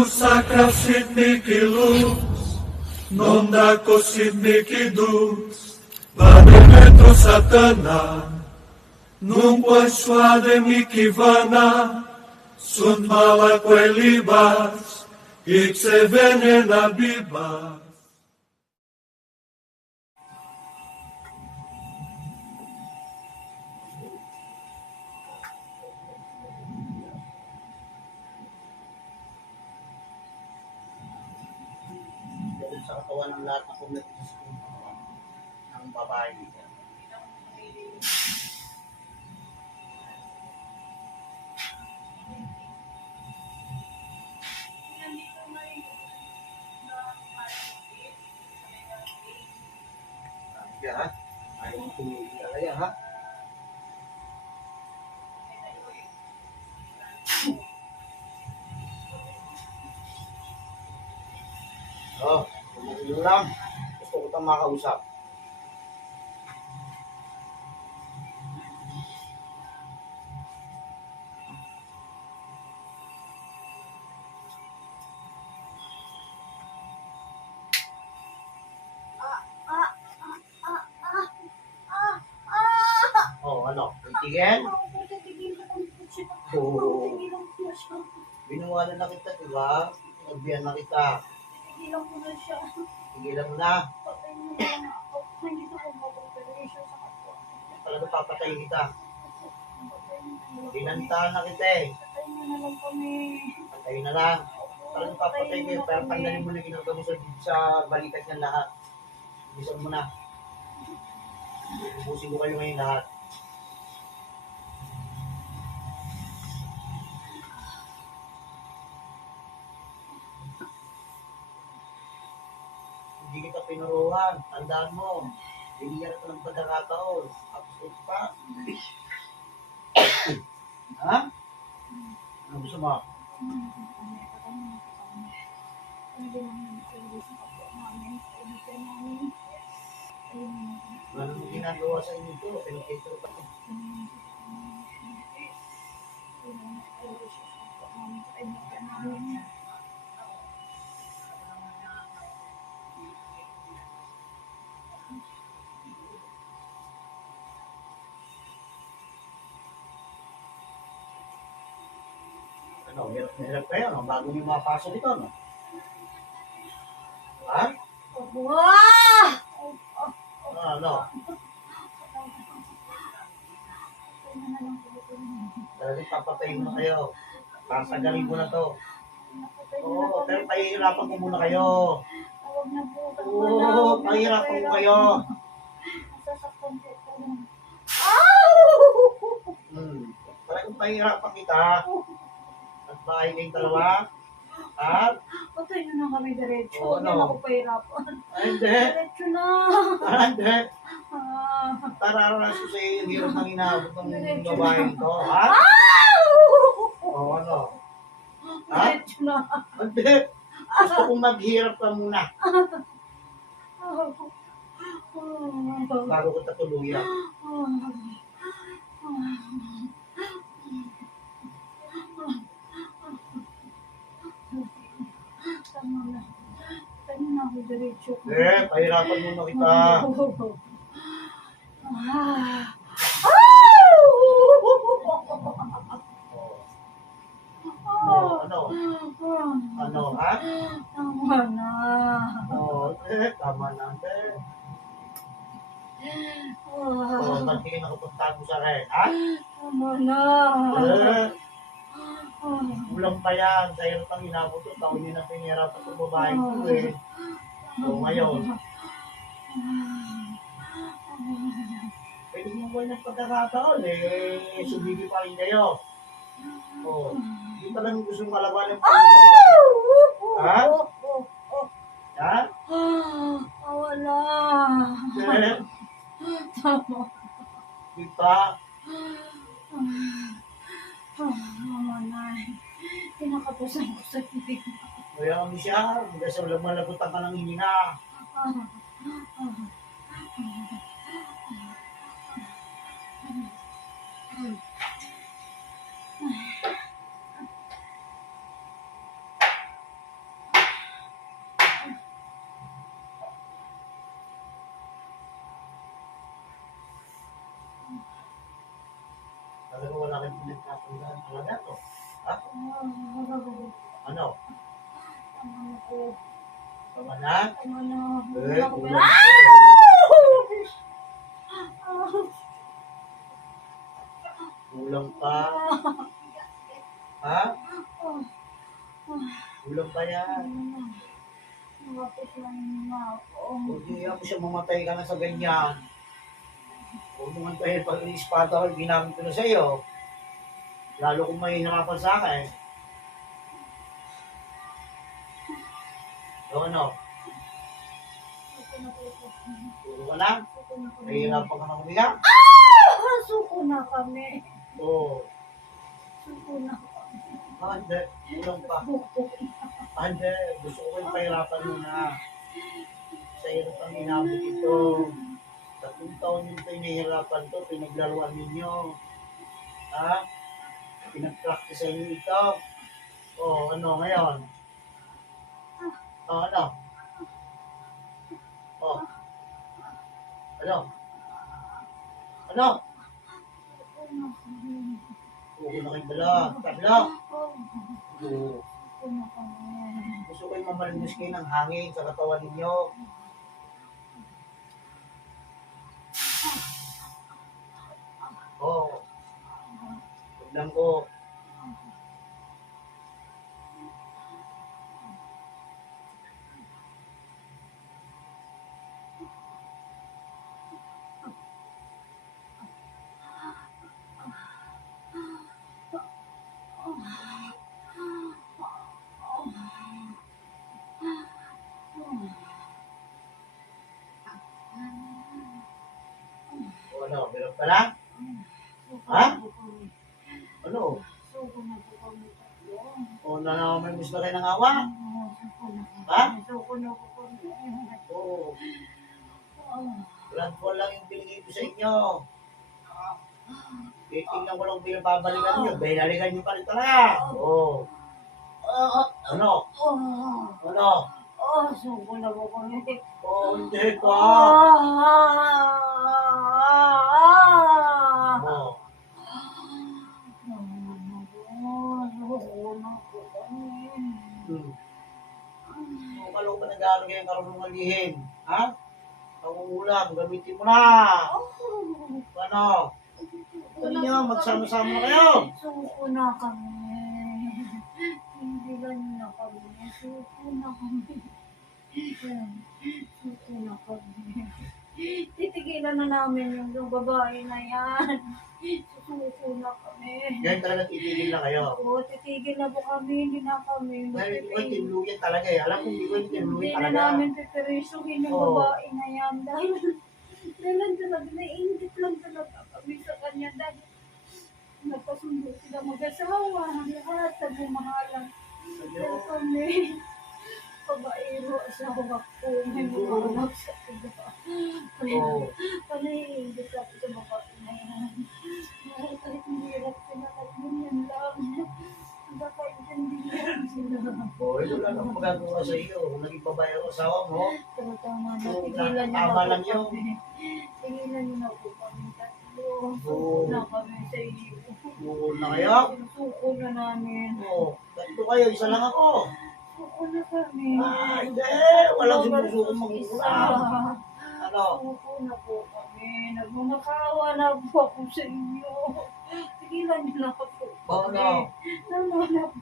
Sacra Sidniki luz, non da Sidniki dus, Vademetro Satana, nunque suademi kivana, sunt mala quelibas, ixe venena bibas. Sa katawan ng lahat ng communities ng babae dito. Kaya ha? Ayaw mong tumigil kaya ha? Oh, tumigil lang. Gusto ko itong makausap. Oh, ano? Titigil? Oo. Binuwalan na kita, diba? Nagbiyan na kita. Tigilan ko na siya. Tigilan mo na. Patayin mo na lang ako. Hindi ko mag-operation sa kapwa. Talaga papatayin kita. Patayin mo na lang. Binantaan na kita eh. Patayin mo na lang kami. Patayin na lang. Talagang papatayin kayo. Pero pandalin mo na ginagawa mo sa balikat ng lahat. Ibisan mo na. Ubusin mo kayo ngayon lahat. Hindi kita pinuruhan. Tandaan mo. Binigyan ka ng pagkakataon. Absent pa. Ha? Ano gusto mo? Hindi naman pwede sa kapwa namin. Kaibigan namin. Ano mo ginagawa sa inyo ito? Pinakita pa. Ano, hirap kayo, no? Bago niyo mapasok ito, no? Ha? Wow! Ano? Talagang papatayin mo na kayo. Pasagalin ko na to. Oo, pero pahihirapan ko muna kayo. Huwag na po. Oo, pahihirapan ko kayo. Nasasaktan po ko. Talagang pahihirapan kita. At bahay kayong dalawa. At? Patayin nyo na kami diretso. Oo, Huwag na ano? ako pahirapan. Ay, hindi. Diretso na. Hindi. Tararanas ko sa iyo yung hirap ng inaabot ng babaeng to. Ha? Oo, ano? Ha? Diretso na. Hindi. Gusto kong maghirap ka muna. Bago ko tatuluyan. Tama na. Tama na ako diretso. Pahirapan muna kita. Ano? Ano, ha? Tama na. Tama na. Ba't hindi ka nakapuntahan mo sa akin, ha? Tama na. Kulang pa yan. Dahil pang inabot ko, taon niyo na pinirapan itong babae ko eh. So ngayon, pwede mo ba ng pagkakataon eh, subili pa rin kayo. Hindi talagang gusto malaban ng Panginoon. Ha? Ha? Wala. Tama. Kita? Mama na. Pinakapusan ko sa titig. Kaya kami siya, hanggang sa walang malabutan ka ng hinina. Tandaan talaga to. Ha? Ano? Tama ko. Tama na? Tama na. Eh, Ako kulang Ah! to. Kulang pa. Ha? Kulang pa yan. Malapit lang na ako. Hindi ako siya mamatay ka na sa ganyan. Huwag mo nga tayo pag i-espada ko, ginamit ko na sa iyo. Lalo kung may hirapan sa akin. So ano? Suko na po. Puro ka lang? Suko na kami. Nahihirapan ka na kumiyak? Suko na kami. Oo. Suko na kami. Hindi. Kulang pa. Hindi. Gusto ko yung pahirapan mo na. Sa hirap ang inabot ito. 3 taon yung pinahirapan to, pinaglaruan ninyo. Ha? Pinag-practice niyo ito. O, ano ngayon? O, ano? O. Ano? Ano? Suko na kami. Huwag na kayong dala. Tabla. Oo. Suko na kami. Gusto ko yung mamalinis kayo ng hangin sa katawan ninyo. Oo. Tignan ko. O ano, meron pa lang? Ha? Ano? Suko na po kami tatlo. O na may gusto rin ng awa? Suko na po. Ha? Suko na po kami. Oo. Brand lang yung binigay ko sa inyo. Titingnan ko lang pinababalikan nyo. Binalikan nyo pa rin talaga. Oo. Ano? Ano? Suko na po kami. Oo, hindi pa. Oo. Suko na po kami. Kung kalo ba nag-aaral kayo karunungan lihin? Ha? Pangungulam, gamitin mo na. Ano? Ano nyo, magsama-sama na kayo. Suko na kami. Hindi na kami. Suko na kami. Suko na kami. Titigilan na namin yung babae na yan. Susuko na kami. Yan talaga titigil na kayo. Oo, titigil na po kami. Hindi na kami. Dahil hindi ko yung tinulugin talaga eh. Alam ko hindi ko yung Hindi tinulugin na talaga. namin piperisuhin yung Oo. babae na yan. Dahil lang talaga, naiingit lang talaga kami sa kanya. Dahil nagpasundo sila mag-asawa. Lahat sa bumahalang. Pero kami, babaero, asawa ko. May mga anak sa iba. Oo. Naiingit ako sa babae na yan. Dahil kahit mahirap sila, kahit ganyan lang. Nagkakaintindihan sila. Oo, ito lang ang magagawa sa iyo. Kung naging babae ang asawa mo, Pero tama na, Oo, tigilan niyo tama na lang po yun. kami. Tigilan niyo na po kami tatlo. Oo. Suko na kami sa iyo. oo na kayo. Suko na namin. Oo. Ganito kayo, isa lang ako. Suko na kami. Hindi. Walang sinusuko mag-ulam. Ano? Suko na po kami. Nagmamakawa na po ako sa inyo. Tigilan niyo na po kami. Ano? Tama na po.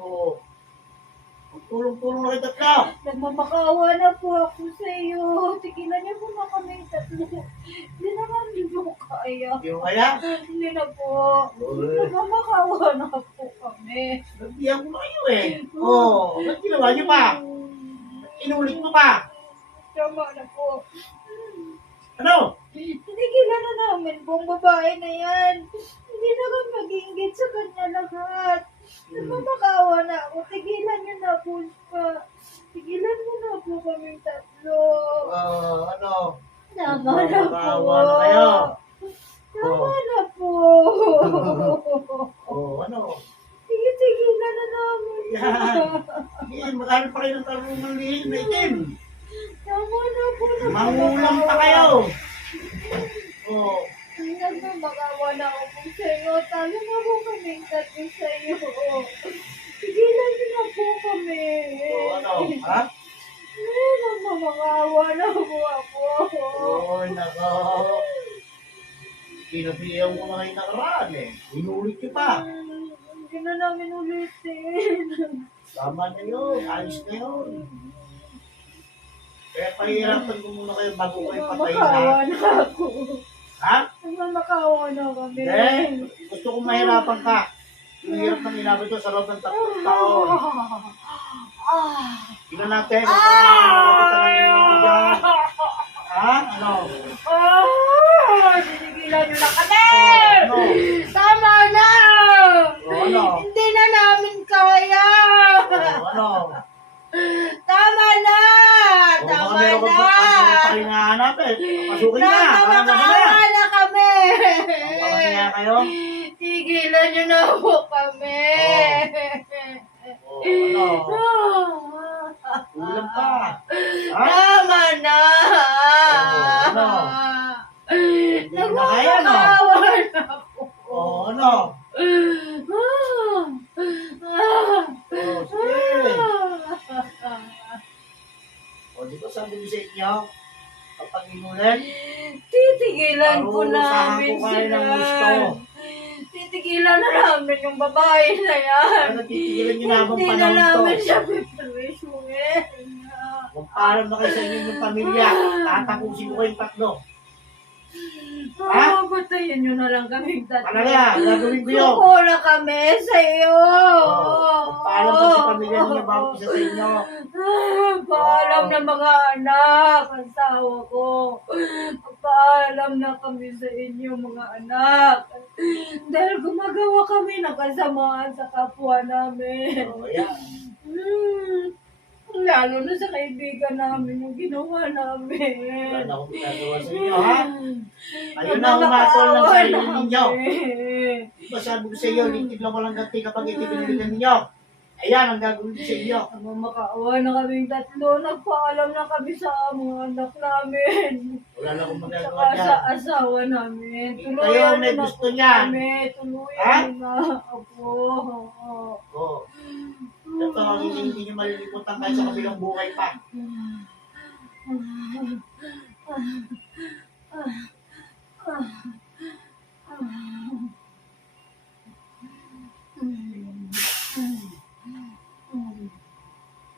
Oo. Tulong-tulong na kayo tatlo. Nagmamakawa na po ako sa iyo. Tigilan niyo po na kami tatlo. Hindi na kami po kaya. Yung kaya? Hindi na po. Uy. Nagmamakawa na po kami. Nagbiyan ko na kayo eh. Oo. Ba't ginawa niyo pa? Inulit mo pa? Tama na po. Ano? Tinigilan na namin po ang babae na yan. Hindi na kami mag-iingit sa kanya lahat. Nagmamakawa na ako. Tigilan niyo na po pa. Tigilan mo na po kami tatlo. Ano? Tama na po. Nagmamakawa na kayo. Tama na po. Oo, ano? Tigilan na namin. Yan. Yan, magkano pa kayo ng karunungan lihin na itim? Tama na po. Mangulam pa kayo. Oo. Nagmamakawa na ako sa'yo. Talo na po kami tatlo sa'yo. Tigilan niyo na po kami. O ano, ha? Nagmamakawa na po ako. Oo, nako. Pinabilang ko na kayo nakaraan eh. Inulit niyo pa. Hindi na namin ulitin. Tama na yun. Ayos na yun. Kaya pahirapan ko muna kayo bago kayo patayin Nagmamakawa na. na ako. Ha? Nagmamakawa na kami. Hindi. Gusto kong mahirapan ka. Yung hirap ng inabot ko sa loob ng 3 taon. Tingnan natin kung paano ka nangyayari dyan. Ha? Ano? Sinigilan nyo na kami! Ano? Tama na! Ano? Hindi na namin kaya! Ano? Tama na! O, Tama baka meron na! ka pa rin nahanap eh. Pasukin na. Ano na Nagmamakawa na kami! Kaya kayo? Tigilan nyo na po kami! O, ano? Ulam pa. Ha? Tama na! Ano? Hindi na kaya, no? Nagmamakawa na po! O, ano? O, sige. O, di ba sabi ko sa inyo? Kapag inulit, Titigilan po parusahan namin ko kayo ng gusto. sila. Titigilan na namin yung babae na yan. Kaya natitigilan niyo na habang Hindi na panahon to. namin siya piperwisyoin. Kung paalam na kayo sa inyong pamilya, tatapusin ko kayong 3. Ha? Patayin nyo na lang kami tatlo. Talaga, gagawin ko yun. Suko na kami sa iyo. Kung paalam pa sa pamilya niyo, bawat isa sa inyo. Paalam na mga anak, ang sawa ko. Paalam na kami sa inyo mga anak. Dahil gumagawa kami ng kasamaan sa kapwa namin. O, yan. Lalo na sa kaibigan namin yung ginawa namin. Wala na akong ginagawa sa inyo, ha? Ayun na, umatol lang sa inyo ninyo. Di ba sabi ko sa iyo, litig lang walang ganti kapag itipiniligan ninyo. Ayan, ang gagawin ko sa inyo. Makaawa na kaming tatlo. Nagpaalam na kami sa mga anak namin. Wala na akong magagawa Saka sa dyan. asawa namin. Kayo may na gusto po niyan. kami. Ha? Tuluyan na. Opo. Oo. Ito, hindi nyo malilimutan kahit sa kabilang buhay pa.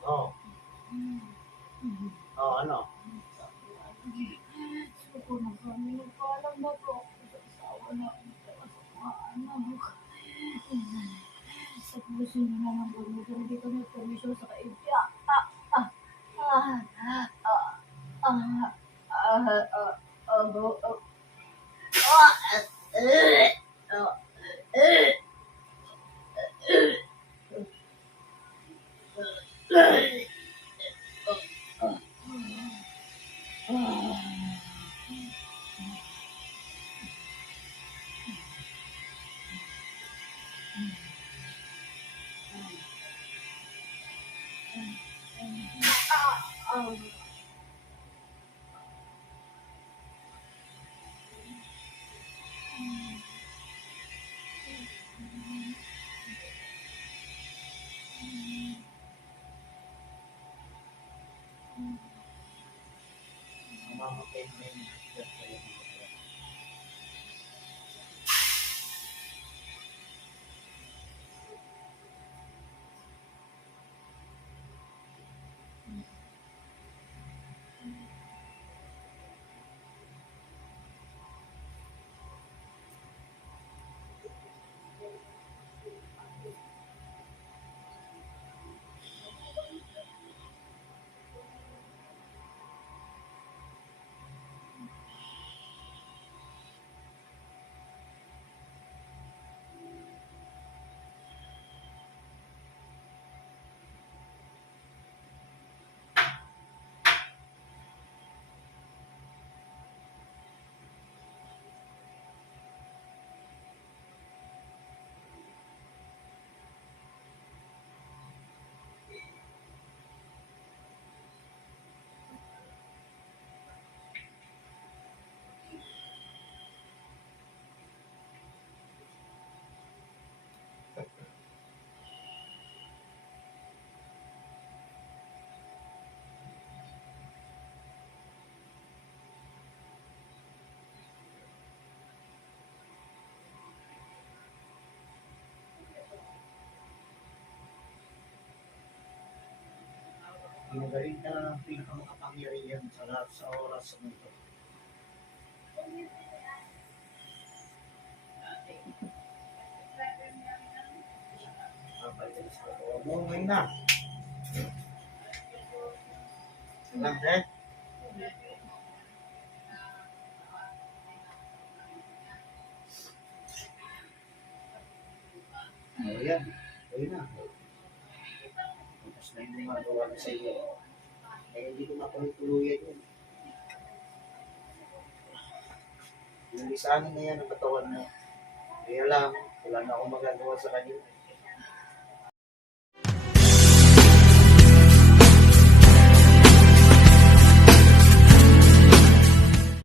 Oo. Oo, ano? Suko na kami. Nagpaalam na po ako sa asawa namin. Saka sa mga anak. Sa puso nyo na ng bumuto. Hindi kami permission sa kaibigan. Mamamatay na yun. Pinagaling ka na ng pinakamakapangyarihan sa lahat sa oras sa mundo. Umuwi na. Lang, eh. Ayan. Ayun na. Tapos na yung gumagawa na sa iyo. Eh, hindi ko matuloy-tuloy yun. Yung lisanin na yan, ang katawan na. Kaya lang, wala na akong magagawa sa kanya.